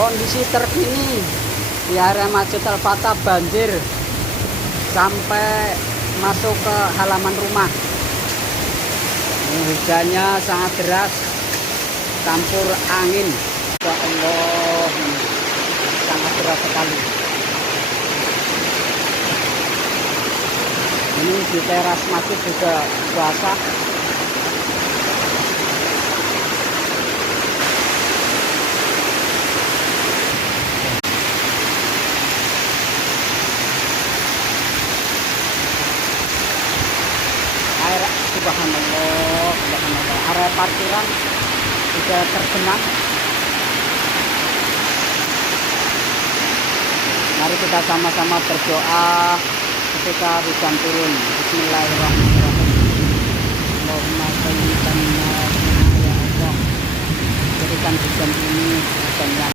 Kondisi terkini di area Masjid Al-Fatah banjir sampai masuk ke halaman rumah. Hujannya sangat deras campur angin. Ya Allah, sangat deras sekali. Ini di teras masjid juga basah. Air, subhanallah, subhanallah. Area parkiran sudah tergenang. Mari kita sama-sama berdoa ketika hujan turun. Bismillahirrahmanirrahim. Allahumma sholli ala ya Allah. Berikan hujan ini hujan yang